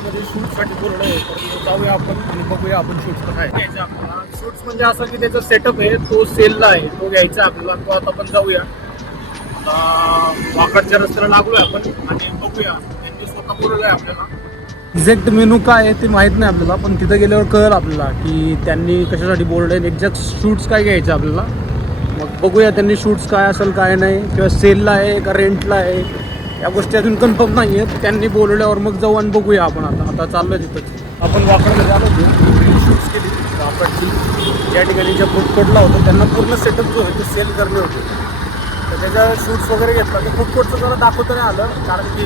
वाकडमध्ये शूटसाठी बोलवलं आहे, तर जाऊया आपण आणि बघूया आपण शूट कसं आहे घ्यायचं आपल्याला. शूट्स म्हणजे असं की त्याचा सेटअप आहे तो सेलला आहे, तो घ्यायचा आपल्याला. तो आता आपण जाऊया, आता वाकडच्या रस्त्याला लागलोय आपण आणि बघूया. त्यांनी स्वतः बोलवलं आहे आपल्याला. एक्झॅक्ट मेनू काय आहे ते माहीत नाही आपल्याला, पण तिथं गेल्यावर कळलं आपल्याला की त्यांनी कशासाठी बोलवलं आहे, एक्झॅक्ट शूट्स काय घ्यायचं आपल्याला. मग बघूया त्यांनी शूट्स काय असेल काय नाही, किंवा सेलला आहे का रेंटला आहे, या गोष्टी अजून कन्फर्म नाही आहेत. त्यांनी बोलवल्यावर मग जाऊ आणि बघूया आपण. आता चाललो आहे तिथंच आपण. वाकडमध्ये आलो होतो, शूट्स केली वाकडची. ज्या ठिकाणी ज्या फूड कोर्टला होतं त्यांना पूर्ण सेटअप जो आहे ते सेल करणे होते, तर त्याच्या शूट्स वगैरे घेतला. ते फूड कोर्टचं जरा दाखवता नाही आलं, कारण की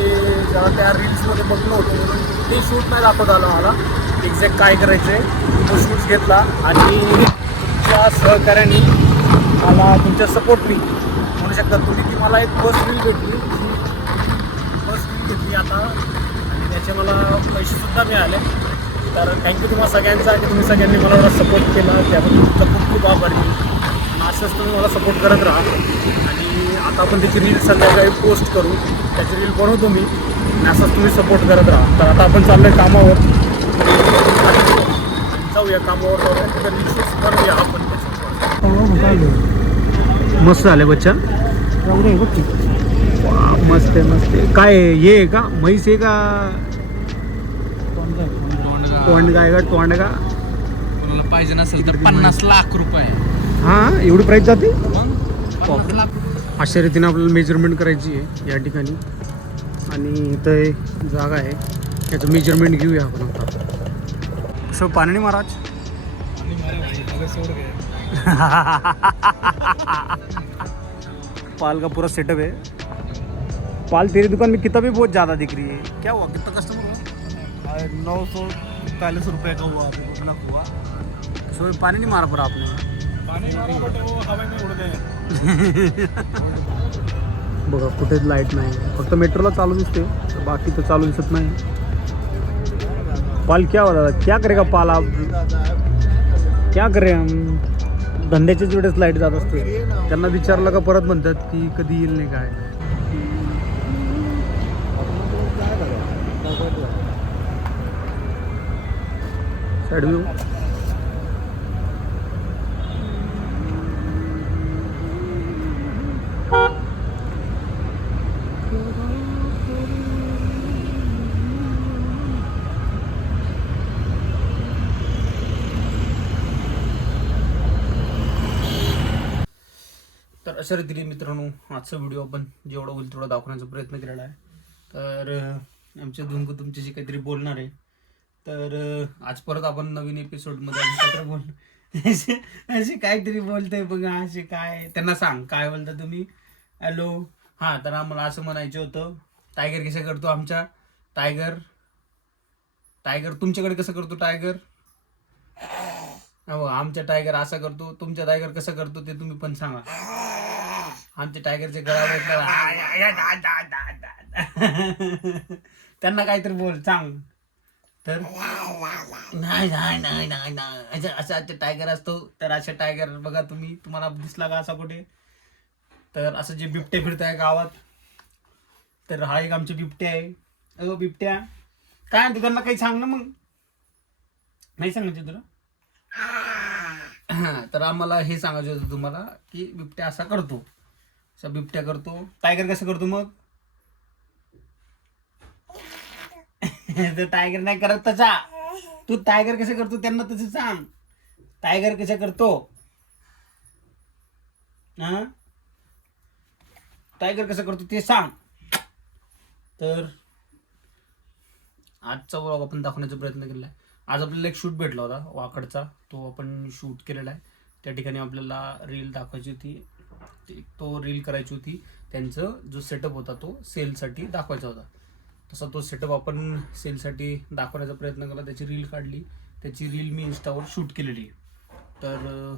जरा त्या रील्समध्ये बघणं होतं म्हणून ते शूट नाही दाखवता आलं मला. एक्झॅक्ट काय करायचं आहे तो शूट्स घेतला आणि तुमच्या सहकार्याने मला, तुमच्या सपोर्टनी म्हणू शकता तुम्ही, की मला एक फर्स्ट रील भेटली. फर्स्ट रील घेतली आता आणि त्याचे मला पैसेसुद्धा मिळाले. तर थँक्यू तुम्हाला सगळ्यांचा, की तुम्ही सगळ्यांनी मला एवढा सपोर्ट केला, त्याबद्दल तुमचा खूप खूप आभारी. आणि असंच तुम्ही मला सपोर्ट करत राहा. आणि आता आपण त्याची रील संध्याकाळी पोस्ट करू, त्याची रील बनवतो मी, आणि असंच तुम्ही सपोर्ट करत राहा. तर आता आपण चाललो आहे कामावर, जाऊया कामावर, जाऊया तिथं रील शूट्स बनवूया आपण. मस्त झाले बच्चा, मस्त आहे मस्त आहे. काय ये आहे का, म्हैस आहे का, तोंडगा आहे का, तोंडगा कोणाला पाहिजे नसेल तर 50 लाख रुपये. हां, एवढी प्राईस जाते. 50 लाख. अशा रीतीने आपल्याला मेजरमेंट करायची आहे या ठिकाणी. आणि इथं एक जागा आहे, त्याचं मेजरमेंट घेऊया आपण आता. सो पाणी महाराज पाल का पूरा सेटअप है. पाल तेरी दुकान में कितना भी बहुत ज़्यादा दिख रही है. क्या हुआ, कितना कस्टमर हुआ? 940 रुपये का हुआ अभी उतना हुआ. सो पानी नहीं मारा पड़ा आपने. पानी मारा बट वो हवा में उड़ गए. बघा कुठेच लाईट नाही, फक्त मेट्रोला चालू दिसते, बाकी तर चालू दिसत नाही. पाल क्या होता, क्या करेगा पाल, आप क्या करे हम. धंद्याच्याच वेळेस लाईट जात असते. त्यांना विचारलं का परत म्हणतात की कधी येईल नाही काय. Side view. तर अशा रीतीने मित्रांनो आजचा व्हिडिओ आपण जेवढं होईल तेवढा दाखवण्याचा प्रयत्न केलेला आहे. तर आमच्या धुंकू तुमच्याशी काहीतरी बोलणार आहे. तर आज परत आपण नवीन एपिसोडमध्ये काहीतरी बोल असे काहीतरी बोलतोय बघा. असे काय त्यांना सांग काय बोलता तुम्ही. हॅलो. हां, तर आम्हाला असं म्हणायचं होतं, टायगर कसं करतो आमच्या. टायगर तुमच्याकडे कसं करतो टायगर. हो, आमच्या टायगर असा करतो, तुमच्या टायगर कसं करतो ते तुम्ही पण सांगा. आमच्या टायगरचे गळा त्यांना काहीतरी बोल सांग. तर नाही नाही नाही नाही नाही असा टायगर असतो. तर अशा टायगर बघा तुम्ही, तुम्हाला दिसला का असा कुठे. तर असं जे बिबटे फिरत आहे गावात, तर हा एक आमचे बिबट्या आहे. अ बिबट्या काय म्हणते, त्यांना काही सांग ना. मग नाही सांगायचं तुला. तर आम्हाला हे सांगायचं होतं तुम्हाला की बिबट्या असा करतो, असा बिबट्या करतो. टायगर कसं करतो मग. तर टायगर नाही करत तसा. तू टायगर कसं करतो त्यांना तसं सांग. टायगर कसं करतो. हा, टायगर कसं करतो ते सांग. तर आजचा व्लॉग आपण दाखवण्याचा प्रयत्न केला आहे. आज आपल्याला एक शूट भेटला होता वाकडचा, तो आपण शूट केलेला आहे. त्या ठिकाणी आपल्याला रील दाखवायची होती, तो रील करायची होती. त्यांचं जो सेटअप होता तो सेलसाठी दाखवायचा होता. तसा तो सेटअप आपण सेलसाठी दाखवण्याचा प्रयत्न केला, त्याची रील काढली. त्याची रील मी इंस्टावर शूट केलेली आहे. तर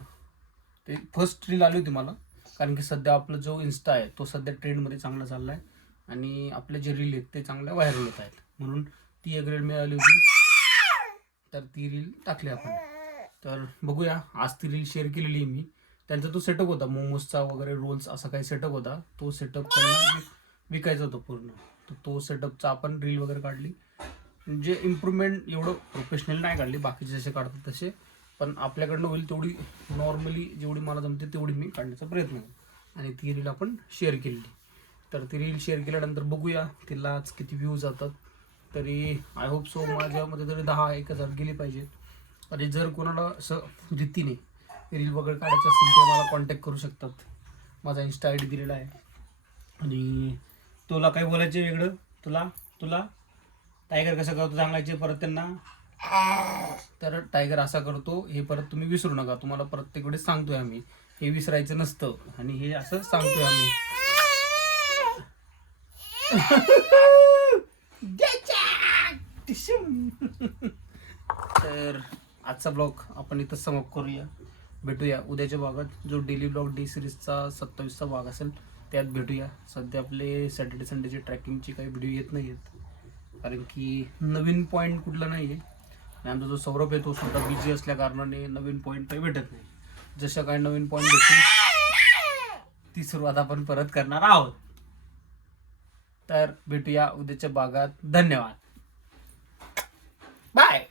ते फर्स्ट रील आली होती मला, कारण की सध्या आपला जो इन्स्टा आहे तो सध्या ट्रेंडमध्ये चांगला चालला आहे आणि आपले जे रील आहेत ते चांगल्या व्हायरल होत आहेत. म्हणून ती एक रील मिळाली होती, तर ती रील टाकली आपण. तर बघूया, आज ती रील शेअर केलेली मी. त्यांचा तो सेटअप होता मोमोजचा वगैरे रोल्स असा काही सेटअप होता. तो सेटअप त्यांना विकायचा होता पूर्ण. तर तो सेटअपचा आपण रील वगैरे काढली म्हणजे इम्प्रूव्हमेंट एवढं प्रोफेशनल नाही काढली, बाकीचे जसे काढतात तसे, पण आपल्याकडनं होईल तेवढी नॉर्मली जेवढी मला जमते तेवढी मी काढण्याचा प्रयत्न केला आणि ती रील आपण शेअर केली. तर ती रील शेअर केल्यानंतर बघूया तिला आज किती व्ह्यूज जातात. तरी आय होप सो माझ्यामध्ये तरी 10-1,000 गेली पाहिजेत. आणि जर कोणाला असं रीतीने रील वगैरे काढायचं असेल तर मला कॉन्टॅक्ट करू शकतात. माझा इंस्टा ID दिलेला आहे. आणि तुला काय बोलायचं वेगळं? तुला टायगर कसं करतो सांगायचे परत त्यांना? तर टायगर असा करतो हे परत तुम्ही विसरू नका. तुम्हाला प्रत्येक वेळेस सांगतोय आम्ही, हे विसरायचं नसतं आणि हे असं सांगतोय आम्ही. तर आजचा ब्लॉग आपण इथं समाप्त करूया. भेटूया उद्याच्या भागात, जो डेली ब्लॉग D सिरीजचा 27वा भाग असेल त्यात भेटूया. सध्या आपले सॅटर्डे संडेचे ट्रॅकिंगचे काही व्हिडिओ येत नाही आहेत कारण की नवीन पॉईंट कुठला नाही आहे. आणि आमचा जो सौरभ आहे तो सुद्धा बिझी असल्या कारणाने नवीन पॉईंट काही भेटत नाही. जसं काही नवीन पॉईंट भेटतील ती सुरुवात आपण परत करणार आहोत. तर भेटूया उद्याच्या भागात. धन्यवाद. बाय.